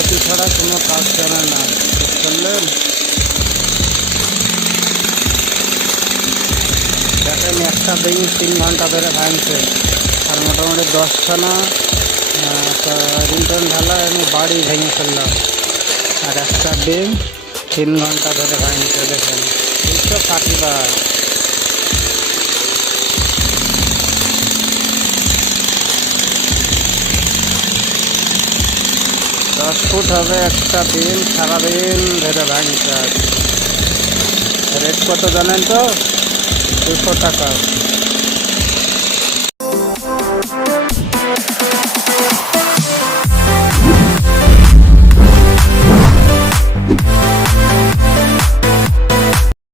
ক্ষতি ছাড়া কোনো কাজ জানে না, বুঝলেন? দেখেন একটা ডিম 3 ঘন্টা ধরে ভাঙছে, আর মোটামুটি 10খানা রিন্টন ঢালা আমি বাড়ি ভেঙে ফেললাম, আর একটা ডিম 3 ঘন্টা ধরে ভাঙছে। দেখেন 260 বার। 10 ফুট হবে একটা ডিম, সারাদিন ধরে ভাঙছে। রেট কত জানেন তো? 200 টাকা।